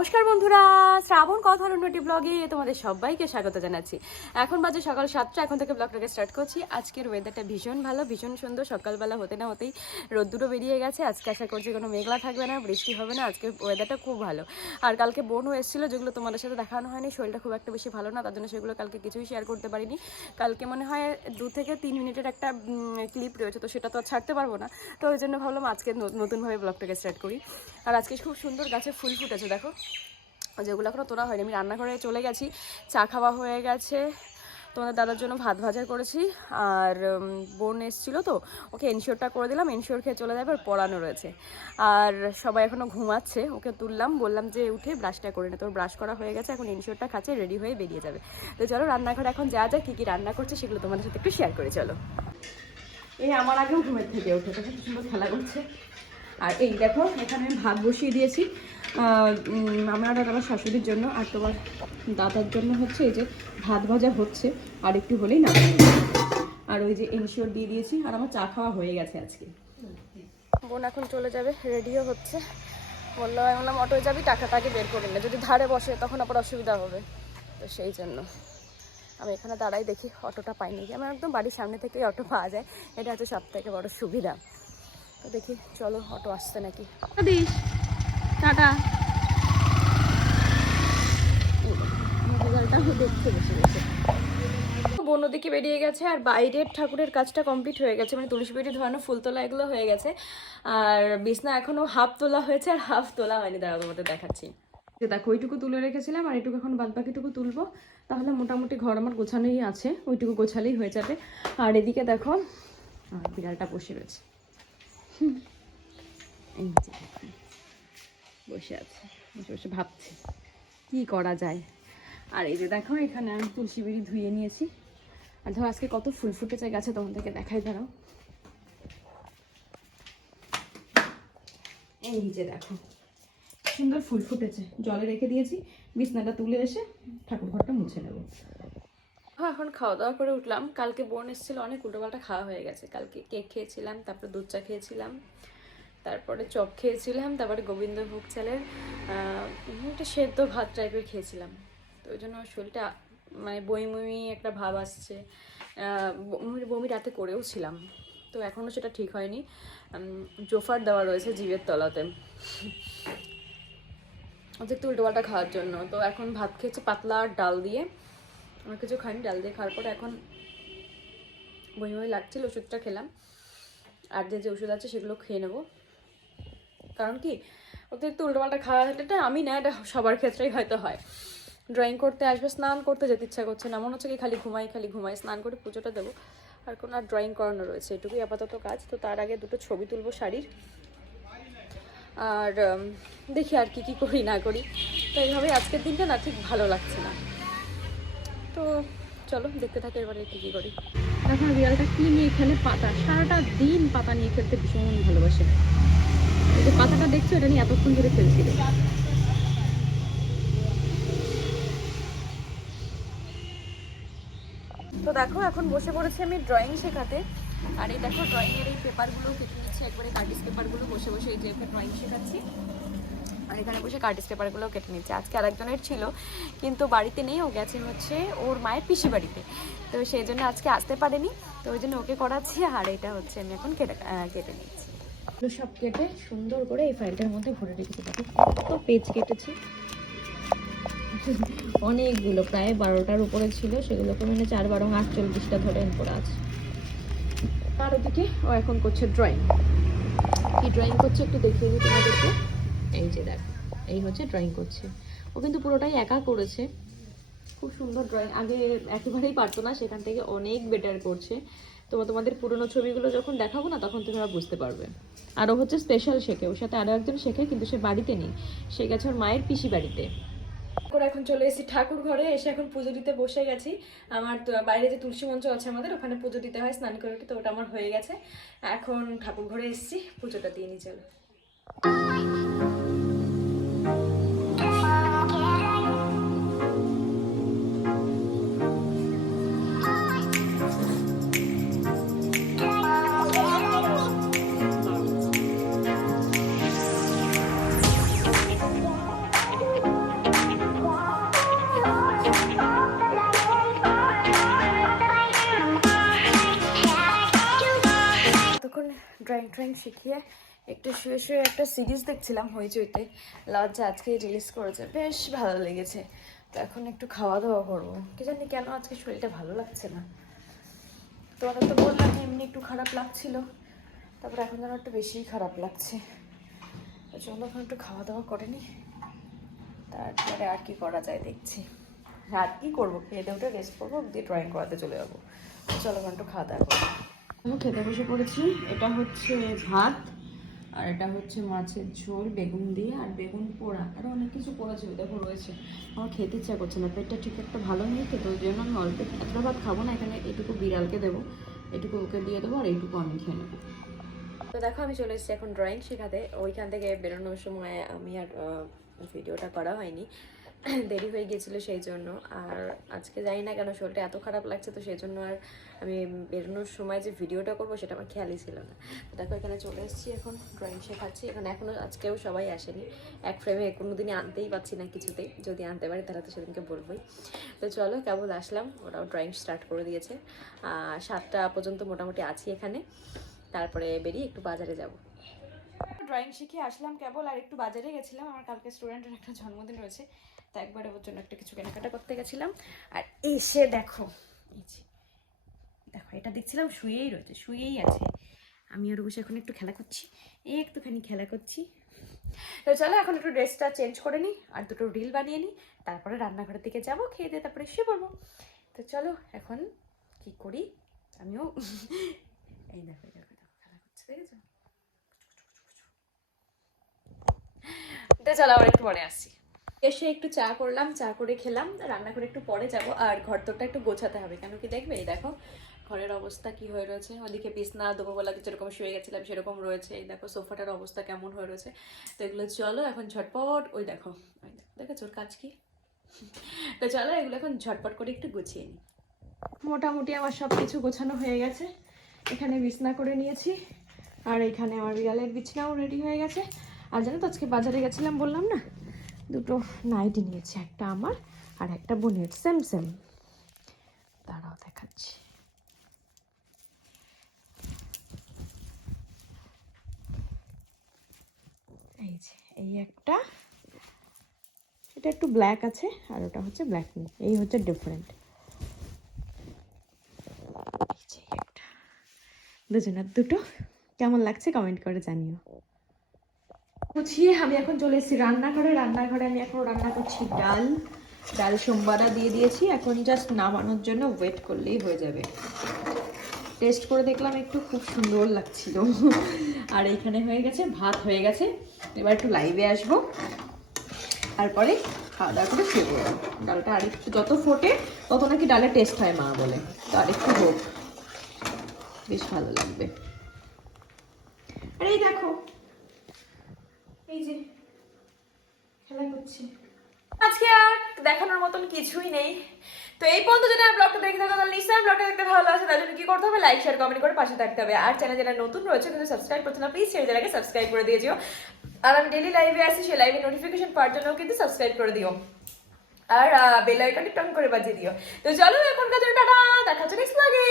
নমস্কার বন্ধুরা, শ্রাবণ কথা অন্যটি ব্লগে তোমাদের সবাইকে স্বাগত জানাচ্ছি। এখন বাজে সকাল 7টা, এখন থেকে ব্লগটাকে স্টার্ট করছি। আজকের ওয়েদারটা ভীষণ ভালো, ভীষণ সুন্দর। সকালবেলা হতে না হতেই রোদ্দুরও বেরিয়ে গেছে। আজকে আশা করছি কোনো মেঘলা থাকবে না, বৃষ্টি হবে না। আজকে ওয়েদারটা খুব ভালো। আর কালকে বোনও এসেছিলো, যেগুলো তোমাদের সাথে দেখানো হয়নি। শরীরটা খুব একটা বেশি ভালো না, তার জন্য সেগুলো কালকে কিছুই শেয়ার করতে পারিনি। কালকে মনে হয় 2 থেকে 3 মিনিটের একটা ক্লিপ রয়েছে, তো সেটা তো আর ছাড়তে পারবো না। তো ওই জন্য ভাবলাম আজকে নতুনভাবে ব্লগটাকে স্টার্ট করি। আর আজকে খুব সুন্দর গাছে ফুল ফুটেছে, দেখো, যেগুলো এখনও তোলা হয়নি। আমি রান্নাঘরে চলে গেছি, চা খাওয়া হয়ে গেছে। তোমাদের দাদার জন্য ভাত ভাজা করেছি। আর বোন এসেছিলো, তো ওকে এনশিওরটা করে দিলাম। এনশিওর খেয়ে চলে যাবে, আর পড়ানো রয়েছে। আর সবাই এখনও ঘুমাচ্ছে, ওকে তুললাম, বললাম যে উঠে ব্রাশটা করে নে। তোর ব্রাশ করা হয়ে গেছে, এখন এনশিওরটা খাচ্ছে, রেডি হয়ে বেরিয়ে যাবে। তো চলো রান্নাঘরে এখন যা যা কী কী রান্না করছে সেগুলো তোমাদের সাথে একটু শেয়ার করে চলো। এই আমার আগেও ঘুমের থেকে উঠে তখন কি সুন্দর খেলা করছে। আর এই দেখো, এখানে আমি ভাত বসিয়ে দিয়েছি আমার আর আমার শাশুড়ির জন্য। আর তোমার দাদার জন্য হচ্ছে এই যে ভাত ভাজা হচ্ছে, আর একটু হলেই না। আর ওই যে এনশিওর দিয়ে দিয়েছি। আর আমার চা খাওয়া হয়ে গেছে আজকে। বোন এখন চলে যাবে, রেডিও হচ্ছে। বললো, আমি বললাম অটোয় যাবি, টাকাটা আগে বের করে নে, যদি ধারে বসে তখন আবার অসুবিধা হবে। তো সেই জন্য আমি এখানে দাঁড়াই, দেখি অটোটা পাইনি। আমার একদম বাড়ির সামনে থেকেই অটো পাওয়া যায়, এটা হচ্ছে সব থেকে বড় সুবিধা। তো দেখি চলো অটো আসছে নাকি। টাটা। দেখতে বসে গেছে, বোন ওদিকে বেরিয়ে গেছে। আর বাইরের ঠাকুরের কাজটা কমপ্লিট হয়ে গেছে, মানে তুলসী পেটি ধোয়ানো, ফুল তোলা, এগুলো হয়ে গেছে। আর বিছনা এখনো হাফ তোলা হয়েছে, আর হাফ তোলা হয়নি। দাঁড়াও তোমাদের দেখাচ্ছি। দেখো, ওইটুকু তুলে রেখেছিলাম, আর এইটুকু এখন বাদ বাকিটুকু তুলবো। তাহলে মোটামুটি ঘর আমার গোছানোই আছে, ওইটুকু গোছালেই হয়ে যাবে। আর এদিকে দেখো, বিড়ালটা বসে রয়েছে, বসে আছে, বসে বসে ভাবছে কি করা যায়। আর এই যে দেখো, এখানে আমি তুলসী বেড়ি ধুয়ে নিয়েছি। আর ধরো আজকে কত ফুল ফুটেছে গাছে, তোমাদেরকে দেখাই। দাঁড়াও, এই যে দেখো সুন্দর ফুল ফুটেছে, জলে রেখে দিয়েছি। বিছনাটা তুলে এসে ঠাকুর ঘরটা মুছে নেবো। এখন খাওয়া দাওয়া করে উঠলাম। কালকে বোন এসেছিল, অনেক উল্টোপাল্টা খাওয়া হয়ে গেছে। কালকে কেক খেয়েছিলাম, তারপরে দুধ চা খেয়েছিলাম, তারপরে চপ খেয়েছিলাম, তারপরে গোবিন্দভোগ চালের একটা সেদ্ধ ভাত টাইপের খেয়েছিলাম। তো ওই জন্য শরীরটা মানে বমি একটা ভাব আসছে। বমি রাতে করেও ছিলাম, তো এখনও সেটা ঠিক হয়নি। জোফার দেওয়া রয়েছে জিভের তলাতে, একটু উল্টোপাল্টা খাওয়ার জন্য। তো এখন ভাত খেয়েছে পাতলা আর ডাল দিয়ে, আমার কিছু খাইনি। ডাল দিয়ে খাওয়ার পরে এখন বমি লাগছিল, ওষুধটা খেলাম। আর যে ওষুধ আছে সেগুলো খেয়ে নেবো। কারণ কি, অতিরিক্ত উল্টোপাল্টা খাওয়া এটা আমি না, এটা সবার ক্ষেত্রেই হয়তো হয়। ড্রয়িং করতে আসবে, স্নান করতে যেতে ইচ্ছা করছে না, মনে হচ্ছে কি খালি ঘুমাই। স্নান করে পুজোটা দেবো, আর কোনো আর ড্রয়িং করানো রয়েছে, এটুকুই আপাতত কাজ। তো তার আগে দুটো ছবি তুলবো শাড়ির। আর দেখি আর কি করি না করি। তো এইভাবে আজকের দিনটা না ঠিক ভালো লাগছে না। তো চলো দেখতে থাকি এবারে কী করি। এখন বিড়ালটা কি নিয়ে খেলে, পাতা, সারাটা দিন পাতা নিয়ে খেলতে ভীষণ ভালোবাসে। এই যে পাতাটা দেখছো, এটা নিয়ে এতক্ষণ ধরে খেলছিল। তো দেখো, এখন বসে পড়েছি আমি ড্রয়িং শেখাতে। আর এই দেখো, ড্রয়িংয়ের এই পেপারগুলো কেটে নিচ্ছে, একবারে কার্টিস পেপারগুলো বসে বসে এই যে একটা ড্রয়িং শেখাচ্ছি। আর এখানে বসে কার্টিস পেপারগুলো কেটে নিচ্ছে। আজকে আরেকজনের ছিল, কিন্তু বাড়িতে নেই, ও গেছে হচ্ছে ওর মায়ের পিসি বাড়িতে। তো সেই জন্য আজকে আসতে পারেনি, তো ওই জন্য ওকে করাচ্ছি। আর এটা হচ্ছে আমি এখন কেটে নিচ্ছি। সব কেটে সুন্দর করে এই ফাইলটার মধ্যে ভরে রেখেছি। দেখো কত পেজ কেটেছি, অনেকগুলো, প্রায় 12টার উপরে ছিল। সেগুলোকে মানে 4-12 48টা ধরে পড়া আছে। আর ওদিকে ও এখন করছে ড্রয়িং। কি ড্রয়িং করছে একটু দেখিয়ে দিই তোমাদেরকে। এই যে দেখো, এই হচ্ছে ড্রয়িং করছে। ও কিন্তু পুরোটাই একা করেছে, খুব সুন্দর ড্রয়িং। আগে একেবারেই পারতো না, সেখান থেকে অনেক বেটার করছে। তোমাদের পুরোনো ছবিগুলো যখন দেখাবো না, তখন তোমরা বুঝতে পারবে। আর ও হচ্ছে স্পেশাল শেখে, ওর সাথে আরও একজন শেখে, কিন্তু সে বাড়িতে নেই, সে গেছে ওর মায়ের পিসি বাড়িতে। এখন চলে এসেছি ঠাকুর ঘরে, এসে এখন পুজো দিতে বসে গেছি। আমার বাইরে যে তুলসী মঞ্চ আছে আমাদের, ওখানে পুজো দিতে হয় স্নান করে উঠে, তো ওটা আমার হয়ে গেছে। এখন ঠাকুর ঘরে এসেছি, পুজোটা দিয়ে নিই চলো। ড্রয়িং শিখিয়ে একটু শুয়ে শুয়ে একটা সিরিজ দেখছিলাম হইচইতে। লজ্জা আজকেই রিলিজ করেছে, বেশ ভালো লেগেছে। তো এখন একটু খাওয়া দাওয়া করবো। কি জানি কেন আজকে শরীরটা ভালো লাগছে না। তোমাদের তো বললাম এমনি একটু খারাপ লাগছিল, তারপর এখন যেন একটু বেশিই খারাপ লাগছে। তো চলো এখন একটু খাওয়া দাওয়া করে নি, তারপরে আর কি করা যায় দেখছি। আর কি করবো, খেয়ে দিয়ে উঠে রেস্ট করবো, দিয়ে ড্রয়িং করাতে চলে যাবো। চলো এখন একটু খাওয়া দাওয়া করবো। আমি খেতে বসে পড়েছি। এটা হচ্ছে ভাত, আর এটা হচ্ছে মাছের ঝোল বেগুন দিয়ে, আর বেগুন পোড়া, আরও অনেক কিছু করেছে দেখো রয়েছে। আমার খেতে ইচ্ছা করছে না, পেটটা ঠিক একটা ভালো নেই তো, ওই জন্য আমি অল্প এতটা ভাত খাবো না। এখানে এটুকু বিড়ালকে দেবো, এটুকু ওকে দিয়ে দেবো, আর এইটুকু আমি খেয়ে নেবো। তো দেখো আমি চলে এসেছি এখন ড্রয়িং শেখাতে। ওইখান থেকে বেরোনোর সময় আমি আর ভিডিওটা করা হয়নি, দেরি হয়ে গিয়েছিলো সেই জন্য। আর আজকে জানি না কেন শরীরটা এত খারাপ লাগছে, তো সেই জন্য আর আমি বেরোনোর সময় যে ভিডিওটা করবো সেটা আমার খেয়ালই ছিল না। তো দেখো এখানে চলে এসেছি, এখন ড্রয়িং শেখাচ্ছি। এখানে এখনও আজকেও সবাই আসেনি, এক ফ্রেমে কোনো দিনই আনতেই পারছি না কিছুতেই। যদি আনতে পারি তাহলে তো সেদিনকে বলবোই। তো চলো কেবল আসলাম, ওরাও ড্রয়িং স্টার্ট করে দিয়েছে। 7টা পর্যন্ত মোটামুটি আছি এখানে, তারপরে বেরিয়ে একটু বাজারে যাব। ড্রয়িং শিখে আসলাম কেবল, আর একটু বাজারে গেছিলাম। আমার কালকে স্টুডেন্টের একটা জন্মদিন রয়েছে, তো একবারে ওর জন্য একটা কিছু কেনাকাটা করতে গেছিলাম। আর এসে দেখো এই যে, দেখো এটা দেখছিলাম শুয়েই রয়েছে, শুয়েই আছে। আমি আর বসে এখন একটু খেলা করছি, একটুখানি খেলা করছি। তো চলো এখন একটু ড্রেসটা চেঞ্জ করে নিই, আর দুটো রিল বানিয়ে নিই, তারপরে রান্নাঘরের দিকে যাবো, খেয়ে দিয়ে তারপরে শুয়ে পড়বো। তো চলো এখন কি করি আমিও। এই দেখো দেখো দেখো খেলা করছে, দেখেছো? তো চলো আবার একটু পরে আসছি। এসে একটু চা করলাম, চা করে খেলাম, রান্না করে একটু পরে যাব। আর ঘরদোরটা একটু গোছাতে হবে, কেন কি দেখবে এই দেখো ঘরের অবস্থা কি হয়ে রয়েছে। ওদিকে বিছনা দুপুরবেলাতে যেরকম শুয়ে গেছিলাম সেরকম রয়েছে, এই দেখো সোফাটার অবস্থা কেমন হয়ে রয়েছে। তো এগুলো চলো এখন ঝটপট, ওই দেখো দেখেছো ওর কাজ কি। তো চলো এগুলো এখন ঝটপট করে একটু গুছিয়ে নিই। মোটামুটি আমার সব কিছু গোছানো হয়ে গেছে। এখানে বিছনা করে নিয়েছি, আর এখানে আমার বিড়ালের বিছনাও রেডি হয়ে গেছে। আর জানো তো আজকে বাজারে গেছিলাম বললাম না, দুটো নাইটি নিয়েছি, একটা আমার আর একটা বোনের, সেম সেম। দাঁড়াও দেখাচ্ছি। এই যে এই একটা, এটা একটু ব্ল্যাক আছে, আর ওটা হচ্ছে ব্ল্যাক নেই, এই হচ্ছে ডিফারেন্ট। এই যে একটা, দুজনের দুটো কেমন লাগছে কমেন্ট করে জানিও। গুছিয়ে আমি এখন চলে এসেছি রান্নাঘরে। রান্নাঘরে আমি এখন রান্না করছি ডাল। ডাল সোমবারা দিয়ে দিয়েছি, এখন জাস্ট নামানোর জন্য ওয়েট করলেই হয়ে যাবে। টেস্ট করে দেখলাম একটু, খুব সুন্দর লাগছিল। আর এইখানে হয়ে গেছে, ভাত হয়ে গেছে। এবার একটু লাইভে আসবো, তারপরে খাওয়া দাওয়া করে শুয়ে পড়বো। ডালটা আরেকটু যত ফোটে তত নাকি ডালের টেস্ট হয় মা বলে, তো আরেকটু হোক, বেশ ভালো লাগবে। আর এই দেখো এই যে খেলা করছি। আজকে আর দেখানোর মতন কিছুই নেই। তো এই পর্যন্ত যদি আমার ব্লগটা দেখে থাকো তাহলে নিশ্চয়ই ব্লগটা দেখতে ভালো আছে, তার জন্য কি করতে হবে, লাইক শেয়ার কমেন্ট করে পাশে থাকতে হবে। আর চ্যানেল যারা নতুন রয়েছে কিন্তু সাবস্ক্রাইব করছে না, প্লিজ চ্যানেলটাকে আগে সাবস্ক্রাইব করে দিয়ে দিও। আর আমি ডেলি লাইভে আসি, সেই লাইভে নোটিফিকেশন পাওয়ার জন্য কিন্তু সাবস্ক্রাইব করে দিও, আর বেল আইকনটি টন করে বাজিয়ে দিও। তো চলো এখনকার জন্য টাটা, দেখা হচ্ছে নেক্সট ব্লগে।